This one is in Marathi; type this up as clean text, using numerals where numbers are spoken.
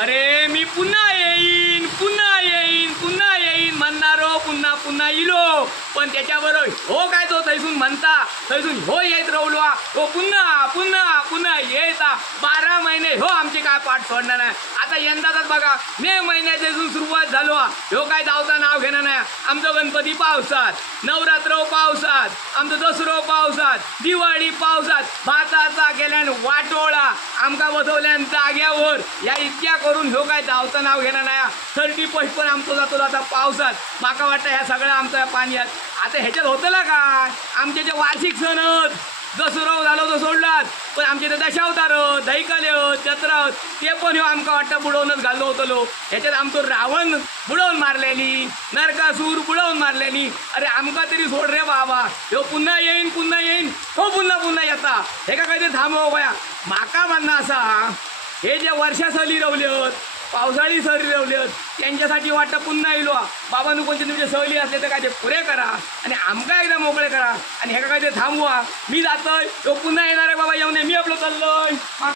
अरे मी पुन्हा येईन पुन्हा येईन पुन्हा येईन म्हणणारो पुन्हा पुन्हा इलो, पण त्याच्याबरोबर हो काय तो थैसून म्हणता थैसून हो येत रवलो हो पुन्हा पुन्हा पुन्हा येता 12 महिने हो आमची काय पाठ सोडणार नाही. आता यंदाचाच बघा मे महिन्यापासून सुरुवात झालो हो काय धावता नाव घेणार नाही. आमचं गणपती पावसात, नवरात्र पावसात, आमचं दसरो पावसात, दिवाळी पावसात, भाताचा केल्यान वाटोळा आमका बसवल्यान जाग्यावर या इतक्या करून हो काय धावता नाव घेणार नाही. 31 पण आमचं जातो आता पावसात. माका वाटतं ह्या सगळं आमचं पाण्यात. आता ह्याच्यात होतं काय आमचे जे वार्षिक सण दसरो झालो तो सोडलात, पण आमचे ते दशावतार दैकाले जत्रा ते पण ह्यो आमका वाटतं बुडवूनच घाललो होतो. ह्याच्यात आमचं रावण बुडवून मारलेली, नरकासूर बुडवून मारलेली. अरे आमका तरी सोड रे बाबा, ह्यो पुन्हा येईन हो पुन्हा पुन्हा येता हे का काहीतरी थांबव बया. माका म्हणणं असा हे जे वर्षा सहली रवलेत पावसाळी सहली रवलेत त्यांच्यासाठी वाटतं पुन्हा येलो बाबांनो कोणते तुमचे सहली असले तर काय ते पुरे करा आणि आमका एकदा मोकळे करा आणि हे का काय ते थांबवा. मी जातोय तो पुन्हा येणार आहे बाबा येऊन मी आपलं चाललोय.